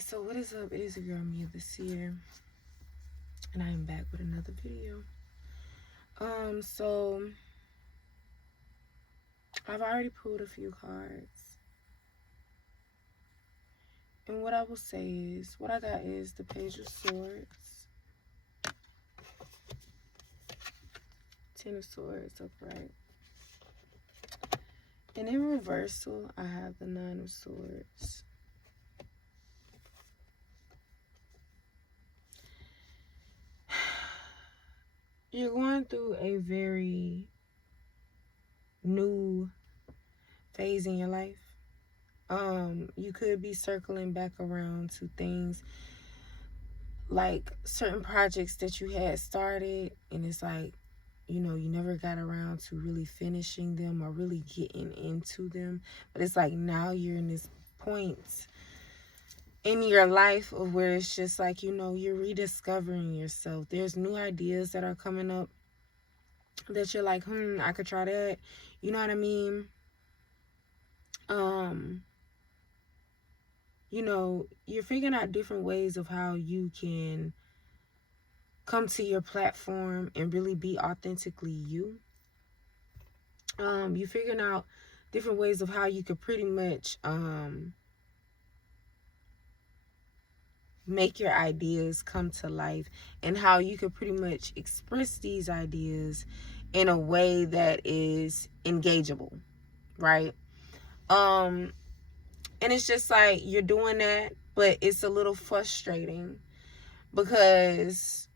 so what is up? It is your girl Mia the Seer, and I am back with another video. So I've already pulled a few cards, and what I will say is, what I got is the Page of Swords, Ten of Swords upright, and in reversal I have the Nine of Swords. You're going through a very new phase in your life. You could be circling back around to things like certain projects that you had started, and it's like, you never got around to really finishing them or really getting into them. But it's like now you're in this point in your life of where it's just like, you're rediscovering yourself. There's new ideas that are coming up that you're like, I could try that. You know what I mean? You're figuring out different ways of how you can come to your platform and really be authentically you. You're figuring out different ways of how you could pretty much make your ideas come to life, and how you could pretty much express these ideas in a way that is engageable, right? And it's just like you're doing that, but it's a little frustrating because,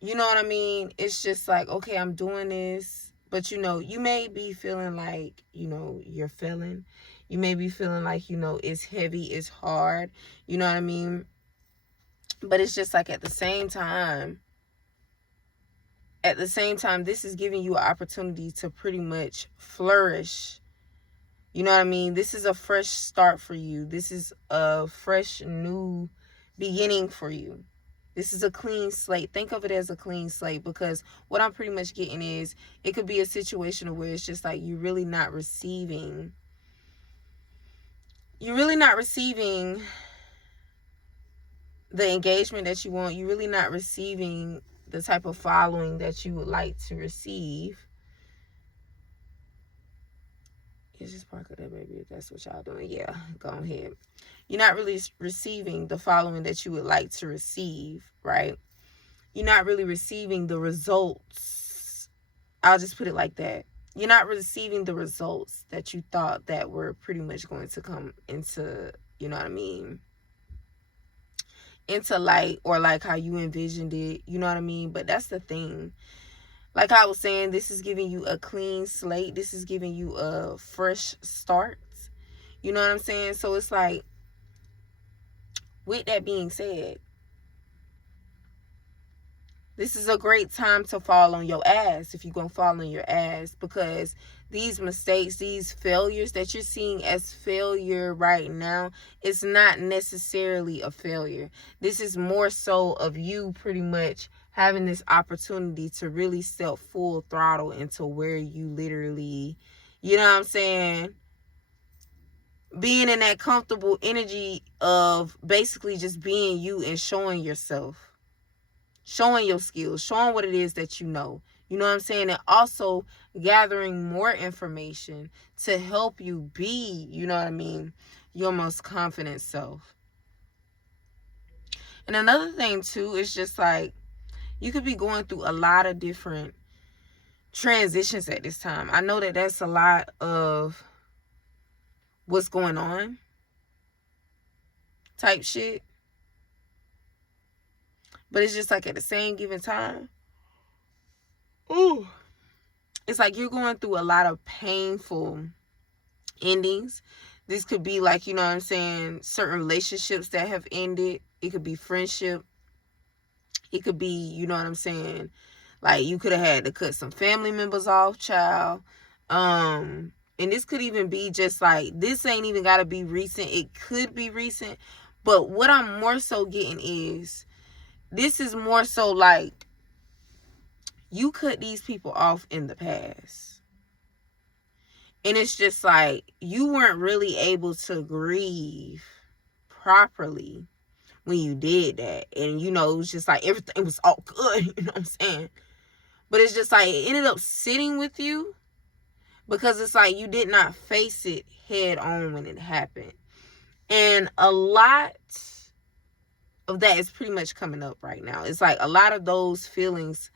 you know what I mean? It's just like, okay, I'm doing this, but you may be feeling like, you're failing. You may be feeling like, it's heavy, it's hard, you know what I mean? But it's just like at the same time, this is giving you an opportunity to pretty much flourish. You know what I mean? This is a fresh start for you. This is a fresh new beginning for you. This is a clean slate. Think of it as a clean slate, because what I'm pretty much getting is it could be a situation where it's just like you're really not receiving the engagement that you want. You're really not receiving the type of following that you would like to receive. It's just sparkle that, baby. If that's what y'all doing, yeah, go ahead. You're not really receiving the following that you would like to receive, right? You're not really receiving the results. I'll just put it like that. You're not receiving the results that you thought that were pretty much going to come into, you know what I mean, into light, or like how you envisioned it, you know what I mean? But that's the thing. Like I was saying, this is giving you a clean slate. This is giving you a fresh start. You know what I'm saying? So it's like, with that being said, this is a great time to fall on your ass, if you're going to fall on your ass, because these mistakes, these failures that you're seeing as failure right now, it's not necessarily a failure. This is more so of you pretty much having this opportunity to really step full throttle into where you literally, you know what I'm saying, being in that comfortable energy of basically just being you and showing yourself, showing your skills, showing what it is that you know. You know what I'm saying? And also gathering more information to help you be, you know what I mean, your most confident self. And another thing too is just like, you could be going through a lot of different transitions at this time. I know that that's a lot of what's going on type shit. But it's just like at the same given time, it's like you're going through a lot of painful endings. This could be like, you know what I'm saying, certain relationships that have ended. It could be friendship. It could be, you know what I'm saying, like you could have had to cut some family members off, child. And this could even be just like, this ain't even got to be recent. It could be recent. But what I'm more so getting is, this is more so like you cut these people off in the past. And it's just like you weren't really able to grieve properly when you did that. And, you know, it was just like everything was all good, you know what I'm saying? But it's just like it ended up sitting with you because it's like you did not face it head on when it happened. And a lot of that is pretty much coming up right now. It's like a lot of those feelings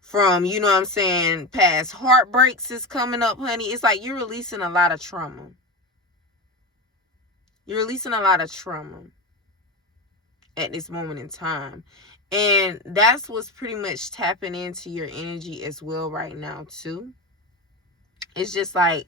from, you know what I'm saying, past heartbreaks is coming up, honey. It's like you're releasing a lot of trauma. You're releasing a lot of trauma at this moment in time. And that's what's pretty much tapping into your energy as well right now, too. It's just like,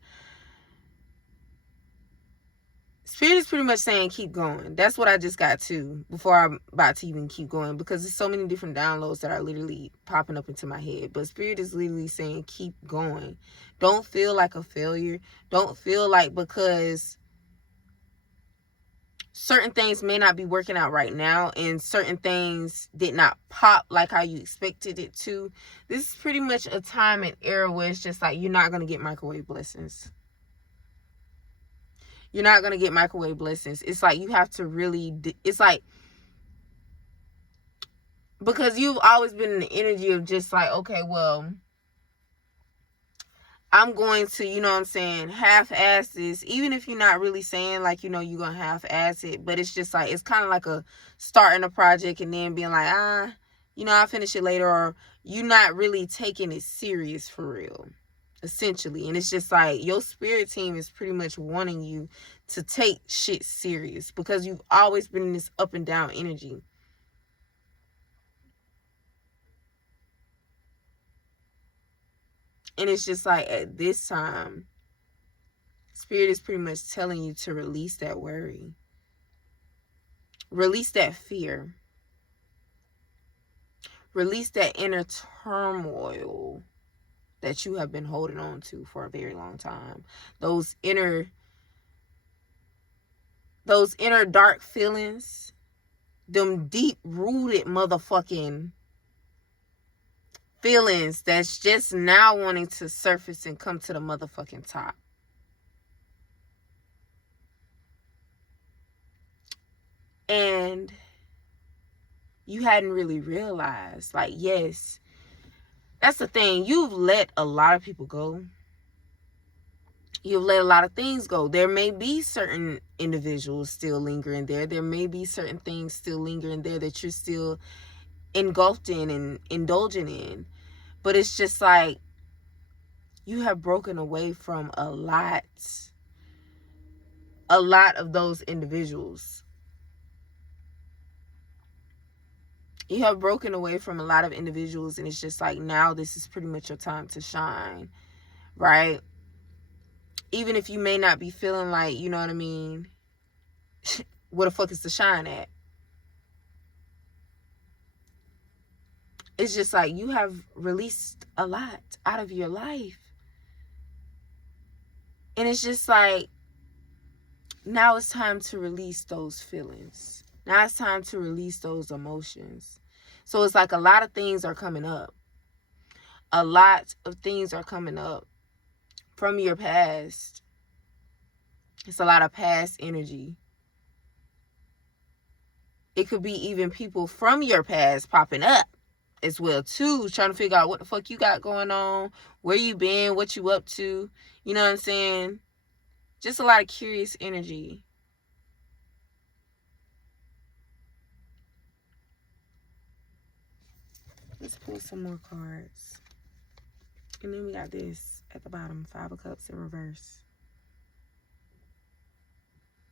Spirit is pretty much saying keep going. That's what I just got to before I'm about to even keep going, because there's so many different downloads that are literally popping up into my head. But Spirit is literally saying keep going. Don't feel like a failure. Don't feel like because certain things may not be working out right now and certain things did not pop like how you expected it to. This is pretty much a time and era where it's just like you're not going to get microwave blessings. You're not going to get microwave blessings. It's like you have to really, it's like, because you've always been in the energy of just like, okay, well, I'm going to, you know what I'm saying, half-ass this, even if you're not really saying like, you know, you're going to half-ass it, but it's just like, it's kind of like a starting a project and then being like, you know, I'll finish it later, or you're not really taking it serious for real. Essentially. And it's just like your spirit team is pretty much wanting you to take shit serious because you've always been in this up and down energy. And it's just like at this time, Spirit is pretty much telling you to release that worry. Release that fear. Release that inner turmoil that you have been holding on to for a very long time. Those inner dark feelings, them deep rooted motherfucking feelings that's just now wanting to surface and come to the motherfucking top. And you hadn't really realized, like, yes, that's the thing. You've let a lot of people go. You've let a lot of things go. There may be certain individuals still lingering there. There may be certain things still lingering there that you're still engulfed in and indulging in. But it's just like you have broken away from a lot of those individuals. You have broken away from a lot of individuals, and it's just like now this is pretty much your time to shine, right? Even if you may not be feeling like, you know what I mean, where the fuck is the shine at? It's just like you have released a lot out of your life. And it's just like, now it's time to release those feelings. Now it's time to release those emotions. So it's like a lot of things are coming up. A lot of things are coming up from your past. It's a lot of past energy. It could be even people from your past popping up as well too, trying to figure out what the fuck you got going on, where you been, what you up to. You know what I'm saying? Just a lot of curious energy. Let's pull some more cards. And then we got this at the bottom, 5 of Cups in reverse.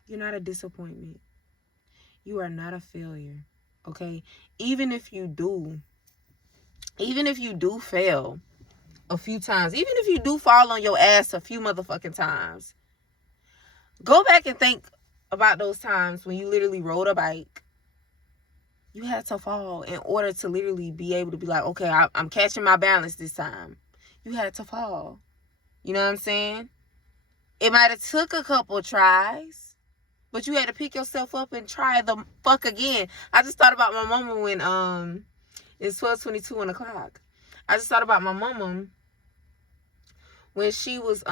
You're not a disappointment. You are not a failure, okay? Even if you do fail a few times, even if you do fall on your ass a few motherfucking times, go back and think about those times when you literally rode a bike. You had to fall in order to literally be able to be like, okay, I'm catching my balance this time. You had to fall. You know what I'm saying? It might have took a couple tries, but you had to pick yourself up and try the fuck again. I just thought about my mama when it's 12:22 on the clock. I just thought about my mama when she was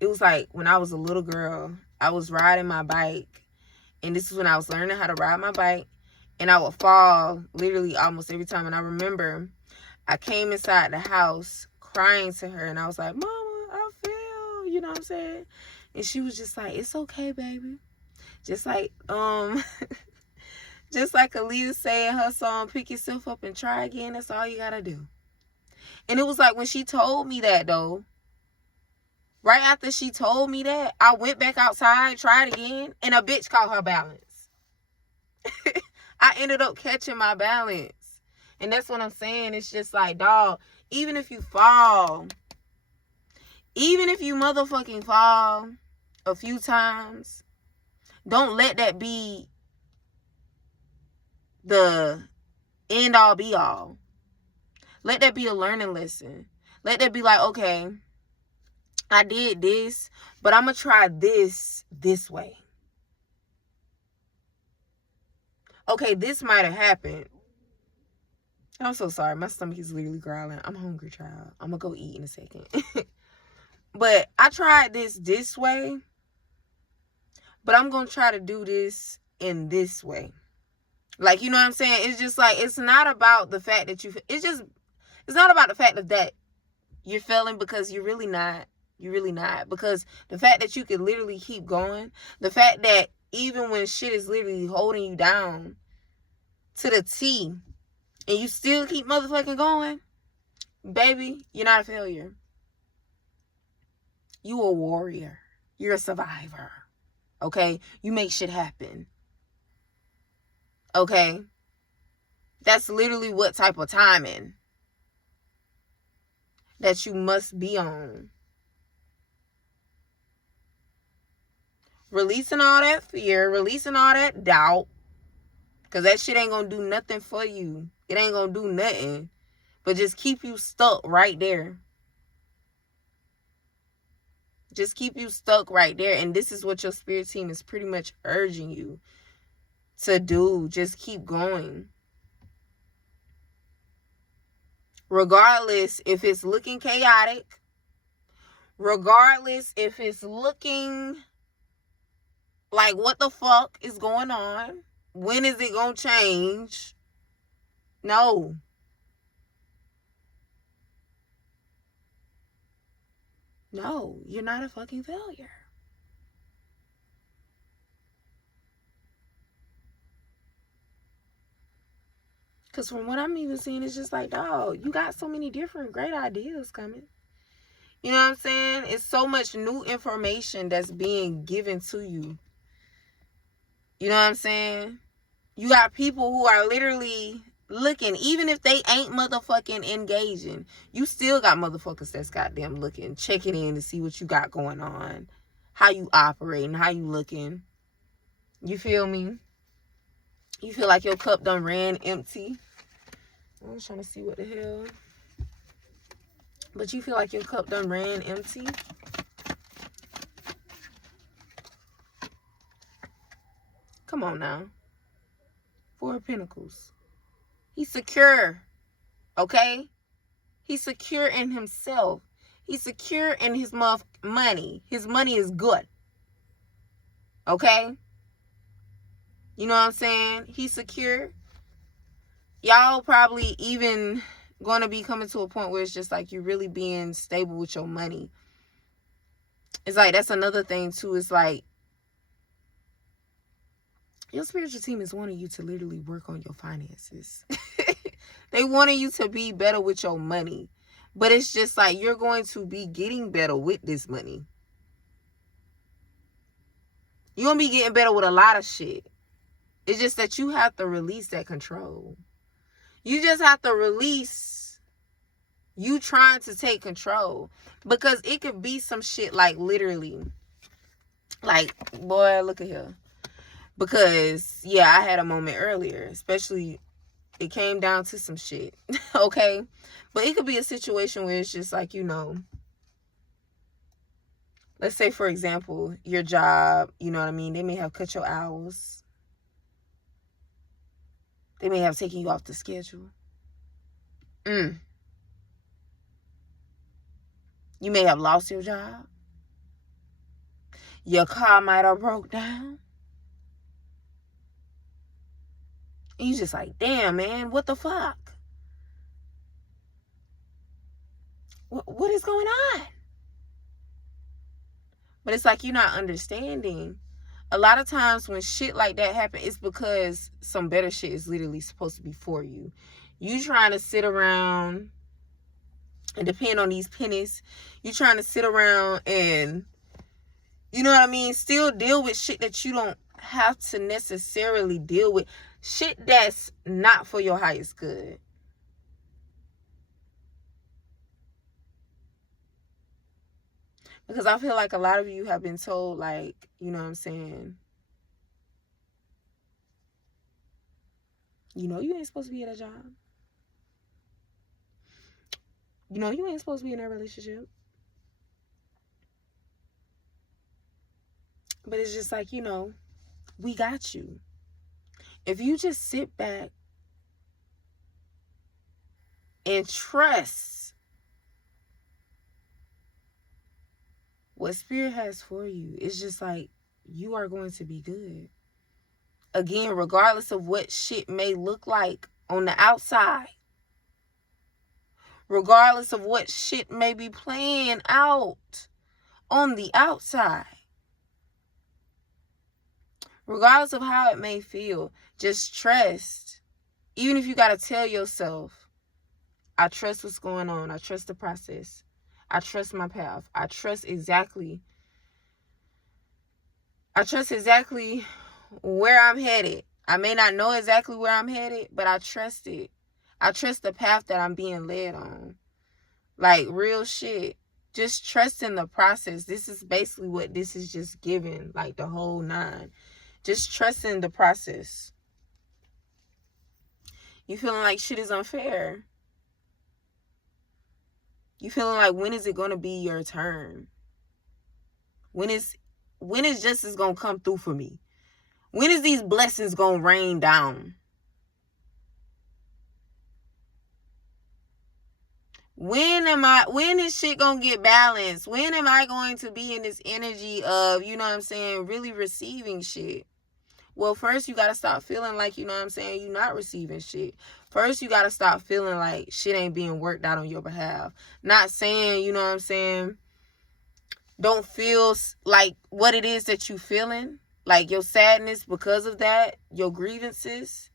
it was like when I was a little girl. I was riding my bike And this is when I was learning how to ride my bike. And I would fall literally almost every time. And I remember I came inside the house crying to her. And I was like, Mama, I fell. You know what I'm saying? And she was just like, it's okay, baby. Just like, just like Aaliyah saying her song, pick yourself up and try again. That's all you gotta do. And it was like when she told me that, though, right after she told me that, I went back outside, tried again, and a bitch caught her balance. I ended up catching my balance. And that's what I'm saying. It's just like, dog, even if you fall, even if you motherfucking fall a few times, don't let that be the end all be all. Let that be a learning lesson. Let that be like, okay, I did this, but I'm going to try this way. Okay, this might have happened. I'm so sorry. My stomach is literally growling. I'm hungry, child. I'm going to go eat in a second. But I tried this way, but I'm going to try to do this in this way. Like, you know what I'm saying? It's just like, it's not about the fact that it's not about the fact that you're failing, because you're really not. You're really not. Because the fact that you can literally keep going, the fact that even when shit is literally holding you down to the T, and you still keep motherfucking going, baby, you're not a failure. You a warrior. You're a survivor. Okay? You make shit happen. Okay? That's literally what type of timing that you must be on. Releasing all that fear, releasing all that doubt, because that shit ain't gonna do nothing for you. It ain't gonna do nothing but just keep you stuck right there. Just keep you stuck right there. And this is what your spirit team is pretty much urging you to do. Just keep going. Regardless if it's looking chaotic, regardless if it's looking like what the fuck is going on, when is it gonna change? No. No, you're not a fucking failure. Because from what I'm even seeing, it's just like, dog, you got so many different great ideas coming. You know what I'm saying? It's so much new information that's being given to you. You know what I'm saying? You got people who are literally looking, even if they ain't motherfucking engaging, you still got motherfuckers that's goddamn looking, checking in to see what you got going on, how you operating, how you looking. You feel me? You feel like your cup done ran empty. I'm just trying to see what the hell. But you feel like your cup done ran empty. Come on now. Four of Pentacles. He's secure. Okay? He's secure in himself. He's secure in his money. His money is good. Okay? You know what I'm saying? He's secure. Y'all probably even going to be coming to a point where it's just like you're really being stable with your money. It's like, that's another thing too. It's like, your spiritual team is wanting you to literally work on your finances. They wanted you to be better with your money. But it's just like, you're going to be getting better with this money. You're going to be getting better with a lot of shit. It's just that you have to release that control. You just have to release you trying to take control. Because it could be some shit like literally. Like, boy, look at here. Because, yeah, I had a moment earlier. Especially, it came down to some shit. Okay? But it could be a situation where it's just like, you know. Let's say, for example, your job, you know what I mean? They may have cut your hours. They may have taken you off the schedule. You may have lost your job. Your car might have broke down. And you just like, damn, man, what the fuck? What is going on? But it's like you're not understanding. A lot of times when shit like that happen, it's because some better shit is literally supposed to be for you. You trying to sit around and depend on these pennies. You trying to sit around and, you know what I mean, still deal with shit that you don't have to necessarily deal with. Shit that's not for your highest good. Because I feel like a lot of you have been told, like, you know what I'm saying, you know you ain't supposed to be at a job. You know you ain't supposed to be in a relationship. But it's just like, you know, we got you. If you just sit back and trust what Spirit has for you, it's just like you are going to be good. Again, regardless of what shit may look like on the outside, regardless of what shit may be playing out on the outside, regardless of how it may feel, just trust. Even if you got to tell yourself, I trust what's going on. I trust the process. I trust my path. I trust exactly where I'm headed. I may not know exactly where I'm headed, but I trust it. I trust the path that I'm being led on. Like, real shit. Just trusting the process. This is basically what this is just giving, like the whole 9. Just trusting the process. You feeling like shit is unfair. You feeling like, when is it going to be your turn? When is justice going to come through for me? When is these blessings going to rain down? When is shit going to get balanced? When am I going to be in this energy of, you know what I'm saying, really receiving shit? Well, first you got to stop feeling like, you know what I'm saying, you're not receiving shit. First you got to stop feeling like shit ain't being worked out on your behalf. Not saying, you know what I'm saying, don't feel like what it is that you feeling. Like your sadness because of that, your grievances.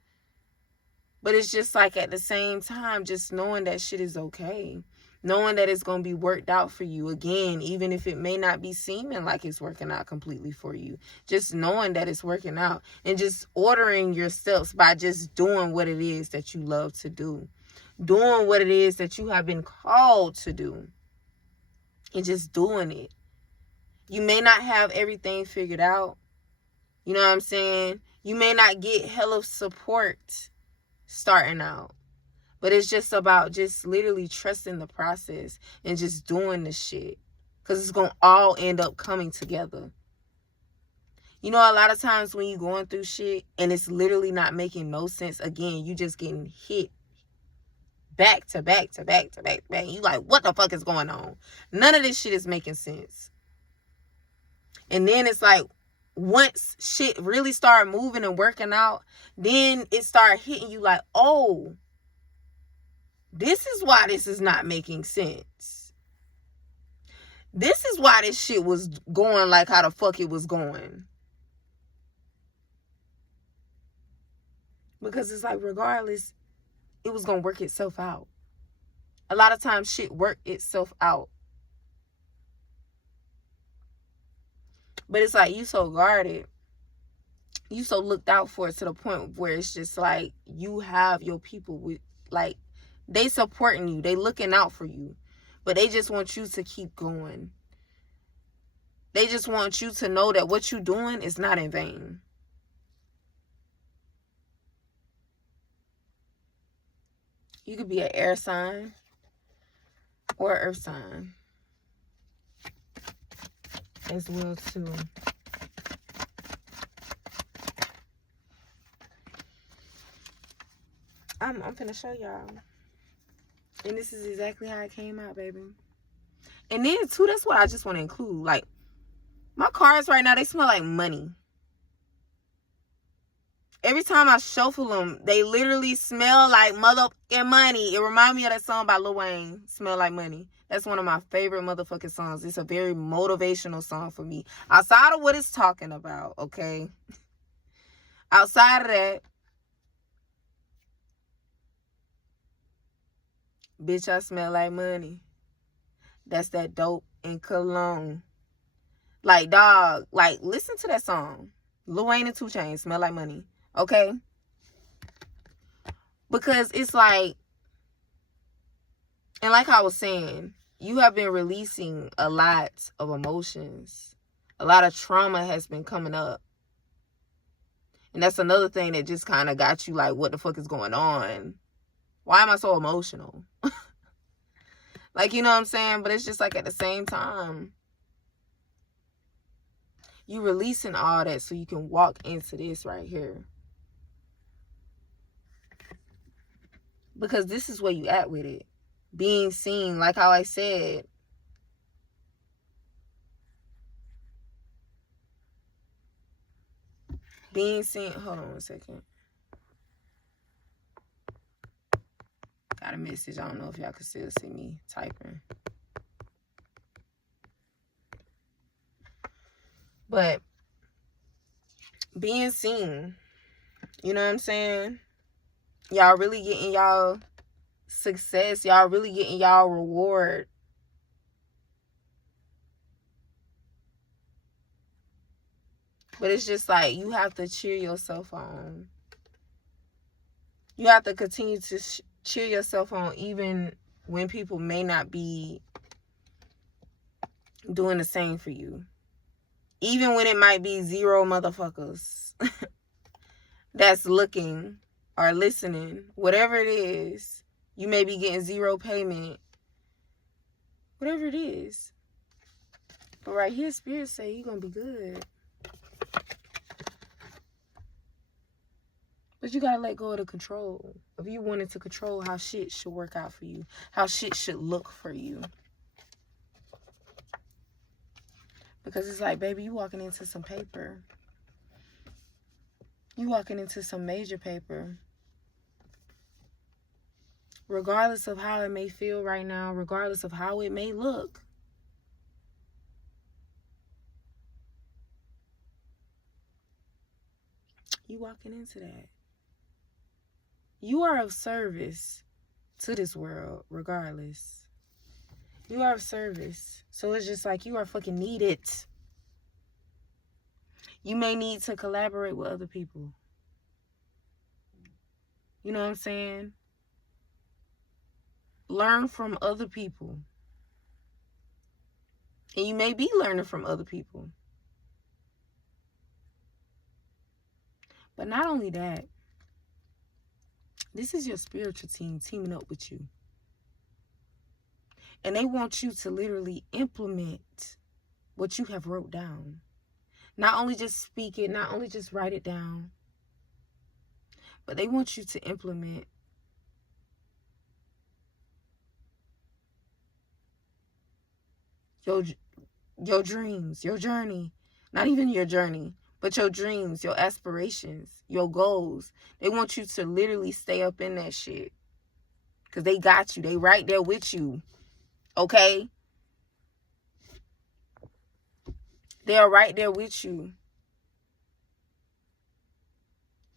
But it's just like at the same time, just knowing that shit is okay. Knowing that it's going to be worked out for you. Again, even if it may not be seeming like it's working out completely for you. Just knowing that it's working out. And just ordering your steps by just doing what it is that you love to do. Doing what it is that you have been called to do. And just doing it. You may not have everything figured out. You know what I'm saying? You may not get hella support starting out. But it's just about just literally trusting the process and just doing the shit. Because it's going to all end up coming together. You know, a lot of times when you're going through shit and it's literally not making no sense, again, you just getting hit back to back to back to back to back. You like, what the fuck is going on? None of this shit is making sense. And then it's like, once shit really start moving and working out, then it start hitting you like, oh, this is why this is not making sense. This is why this shit was going like how the fuck it was going. Because it's like, regardless, it was going to work itself out. A lot of times shit work itself out. But it's like you so guarded. You so looked out for it to the point where it's just like you have your people with, like, they supporting you. They looking out for you. But they just want you to keep going. They just want you to know that what you're doing is not in vain. You could be an air sign or an earth sign as well too. I'm finna show y'all. And this is exactly how it came out, baby. And then too, that's what I just want to include. Like, my cards right now, they smell like money. Every time I shuffle them, they literally smell like motherfucking money. It reminds me of that song by Lil Wayne, Smell Like Money. That's one of my favorite motherfucking songs. It's a very motivational song for me. Outside of what it's talking about, okay? Outside of that, bitch, I smell like money. That's that dope and cologne. Like, dog, like, listen to that song. Lil Wayne and 2 Chainz, Smell Like Money. Okay? Because it's like, and like I was saying, you have been releasing a lot of emotions. A lot of trauma has been coming up. And that's another thing that just kind of got you like, what the fuck is going on? Why am I so emotional? Like, you know what I'm saying? But it's just like at the same time, you releasing all that so you can walk into this right here. Because this is where you at with it. Being seen, like how I said. Being seen, hold on a second. Got a message. I don't know if y'all can still see me typing. But being seen, you know what I'm saying? Y'all really getting y'all success. Y'all really getting y'all reward. But it's just like, you have to cheer yourself on. You have to continue to cheer yourself on even when people may not be doing the same for you. Even when it might be 0 motherfuckers that's looking or listening. Whatever it is, you may be getting 0 payment. Whatever it is. But right here, Spirit say you're going to be good. But you got to let go of the control. If you wanted to control how shit should work out for you. How shit should look for you. Because it's like, baby, you walking into some paper. You walking into some major paper. Regardless of how it may feel right now. Regardless of how it may look. You walking into that. You are of service to this world, regardless. You are of service. So it's just like you are fucking needed. You may need to collaborate with other people. You know what I'm saying? Learn from other people. And you may be learning from other people. But not only that, this is your spiritual team teaming up with you. And they want you to literally implement what you have wrote down. Not only just speak it, not only just write it down, but they want you to implement your dreams, your journey. Not even your journey, but your dreams, your aspirations, your goals. They want you to literally stay up in that shit. Because they got you. They right there with you. Okay? They are right there with you.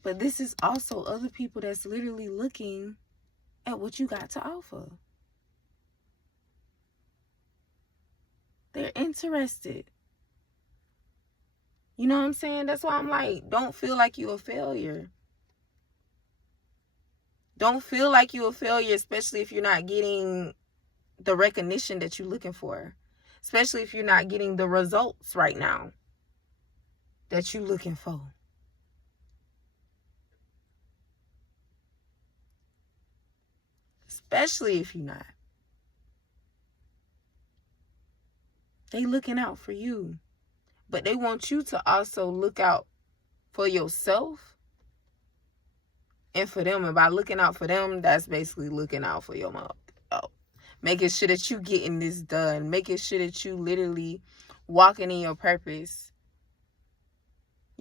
But this is also other people that's literally looking at what you got to offer. They're interested. You know what I'm saying? That's why I'm like, don't feel like you're a failure. Don't feel like you're a failure, especially if you're not getting the recognition that you're looking for. Especially if you're not getting the results right now that you're looking for. Especially if you're not. They looking out for you. But they want you to also look out for yourself and for them. And by looking out for them, that's basically looking out for your mom. Making sure that you getting this done. Making sure that you literally walking in your purpose.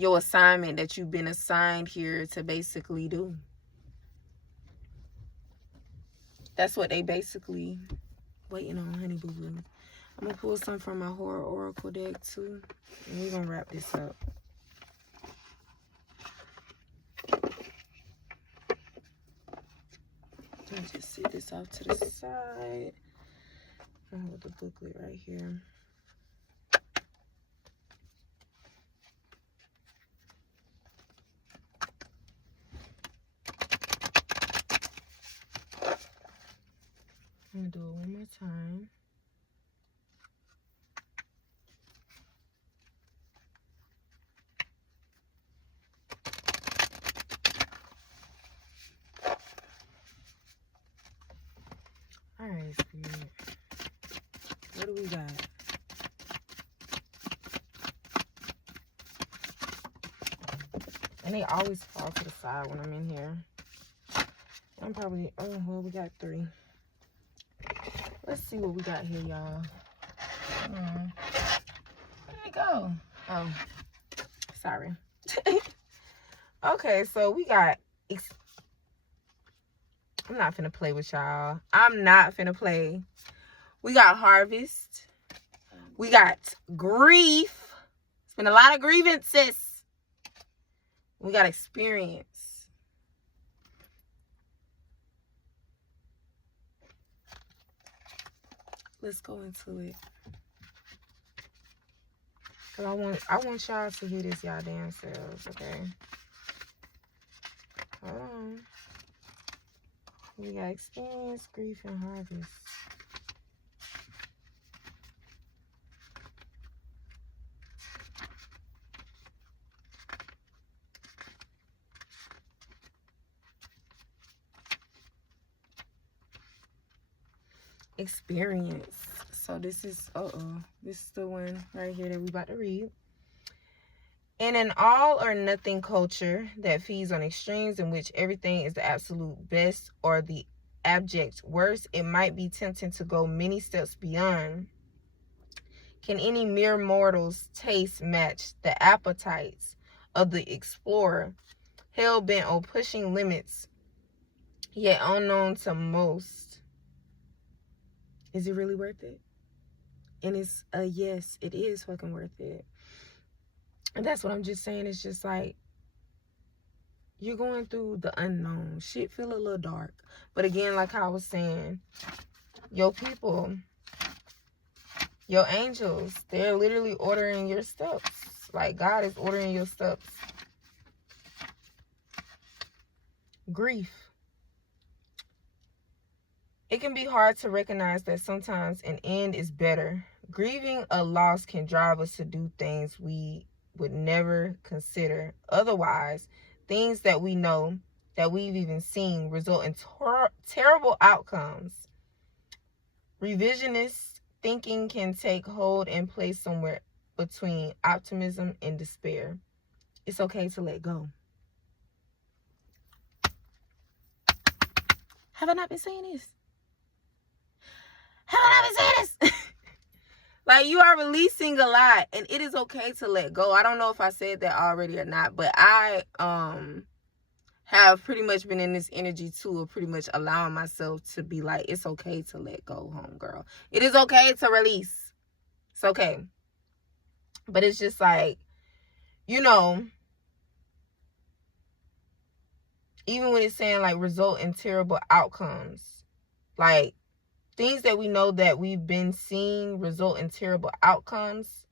your assignment that you've been assigned here to basically do. That's what they basically waiting on, honey boo boo. I'm gonna pull some from my Horror Oracle deck too, and we're gonna wrap this up. Let me just sit this off to the side. I'll hold the booklet right here. I'm gonna do it one more time. All right, Spirit. What do we got? And they always fall to the side when I'm in here. I'm probably, oh, well, we got 3. Let's see what we got here, y'all. Where did it go? Oh, sorry. Okay, so we got, I'm not finna play with y'all. I'm not finna play. We got harvest. We got grief. It's been a lot of grievances. We got experience. Let's go into it. Cause I want y'all to hear this y'all damn selves, okay? Hold on. We got experience, grief, and harvest. Experience. So this is, this is the one right here that we about to read. In an all or nothing culture that feeds on extremes in which everything is the absolute best or the abject worst, it might be tempting to go many steps beyond. Can any mere mortal's taste match the appetites of the explorer, hell-bent on pushing limits, yet unknown to most? Is it really worth it? And it's a yes, it is fucking worth it. And that's what I'm just saying. It's just like, you're going through the unknown. Shit feel a little dark. But again, like I was saying, your people, your angels, they're literally ordering your steps. Like, God is ordering your steps. Grief. It can be hard to recognize that sometimes an end is better. Grieving a loss can drive us to do things we would never consider otherwise. Things that we know, that we've even seen, result in terrible outcomes. Revisionist thinking can take hold and place somewhere between optimism and despair. It's okay to let go. Have I not been saying this? Have I not been saying this? Like, you are releasing a lot, and it is okay to let go. I don't know if I said that already or not, but I have pretty much been in this energy too, of pretty much allowing myself to be like, it's okay to let go, homegirl. It is okay to release. It's okay. But it's just like, you know, even when it's saying like result in terrible outcomes, like, things that we know that we've been seeing result in terrible outcomes.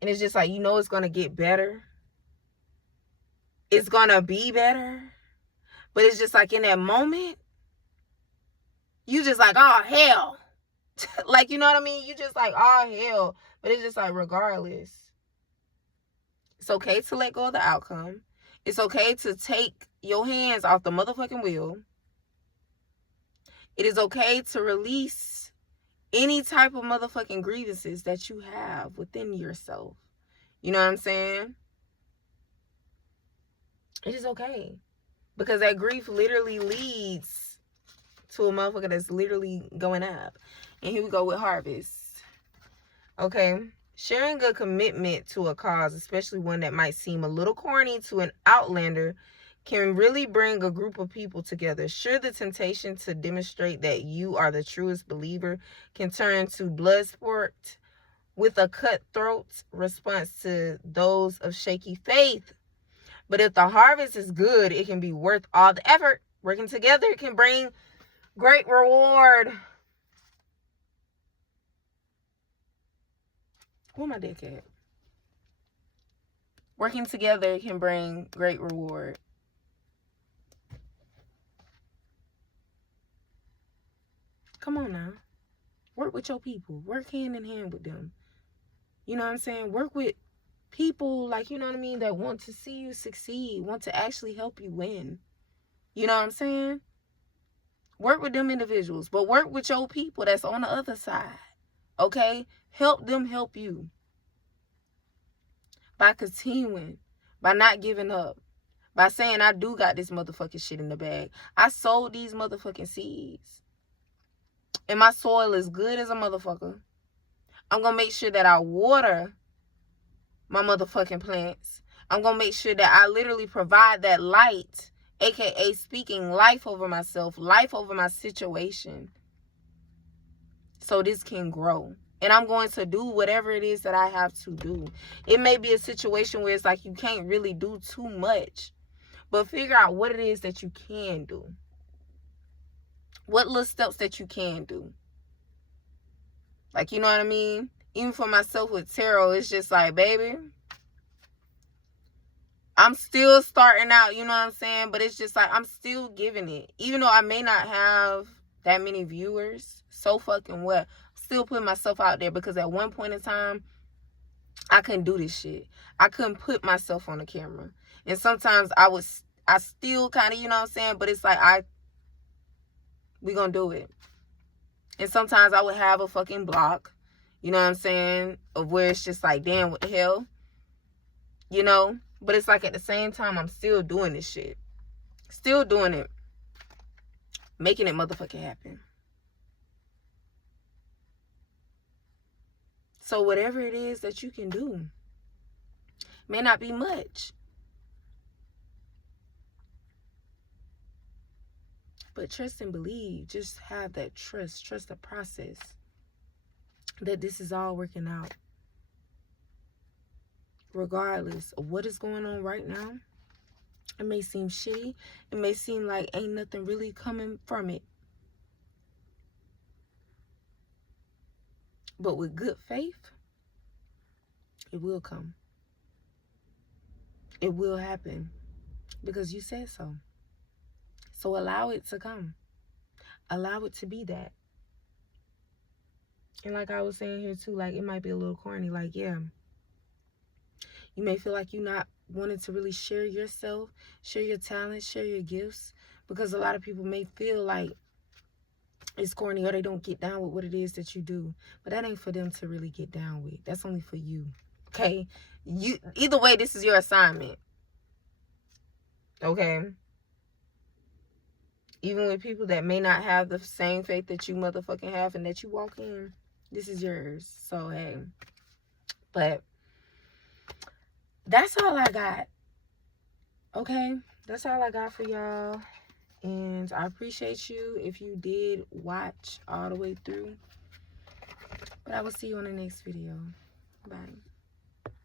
And it's just like, you know, it's going to get better. It's going to be better. But it's just like, in that moment, you just like, oh, hell. Like, you know what I mean? You just like, oh, hell. But it's just like, regardless. It's okay to let go of the outcome. It's okay to take your hands off the motherfucking wheel. It is okay to release any type of motherfucking grievances that you have within yourself. You know what I'm saying? It is okay. Because that grief literally leads to a motherfucker that's literally going up. And here we go with harvest. Okay? Sharing a commitment to a cause, especially one that might seem a little corny to an outlander, can really bring a group of people together. Sure, the temptation to demonstrate that you are the truest believer can turn to blood sport with a cutthroat response to those of shaky faith. But if the harvest is good, it can be worth all the effort. Working together can bring great reward. Where my dick at? Working together can bring great reward. Come on now. Work with your people. Work hand in hand with them. You know what I'm saying? Work with people, like, you know what I mean, that want to see you succeed, want to actually help you win. You know what I'm saying? Work with them individuals, but work with your people that's on the other side. Okay? Help them help you. By continuing, by not giving up, by saying, I do got this motherfucking shit in the bag. I sowed these motherfucking seeds. And my soil is good as a motherfucker. I'm going to make sure that I water my motherfucking plants. I'm going to make sure that I literally provide that light, aka speaking life over myself, life over my situation, so this can grow. And I'm going to do whatever it is that I have to do. It may be a situation where it's like you can't really do too much, but figure out what it is that you can do. What little steps that you can do. Like, you know what I mean? Even for myself with tarot, it's just like, baby, I'm still starting out, you know what I'm saying? But it's just like, I'm still giving it. Even though I may not have that many viewers, so fucking what? Still putting myself out there, because at one point in time, I couldn't do this shit. I couldn't put myself on the camera. And sometimes I still kind of, you know what I'm saying? But it's like, we gonna do it. And sometimes I would have a fucking block, you know what I'm saying, of where it's just like, damn, what the hell? You know? But it's like at the same time, I'm still doing this shit. Still doing it. Making it motherfucking happen. So whatever it is that you can do, may not be much, but trust and believe. Just have that trust. Trust the process. That this is all working out. Regardless of what is going on right now. It may seem shitty. It may seem like ain't nothing really coming from it. But with good faith, it will come. It will happen. Because you said so. So allow it to come. Allow it to be that. And like I was saying here too, like, it might be a little corny. Like, yeah, you may feel like you're not wanting to really share yourself, share your talents, share your gifts. Because a lot of people may feel like it's corny, or they don't get down with what it is that you do. But that ain't for them to really get down with. That's only for you. Okay? Either way, this is your assignment. Okay? Even with people that may not have the same faith that you motherfucking have and that you walk in, this is yours. So, hey. But that's all I got. Okay? That's all I got for y'all. And I appreciate you if you did watch all the way through. But I will see you on the next video. Bye.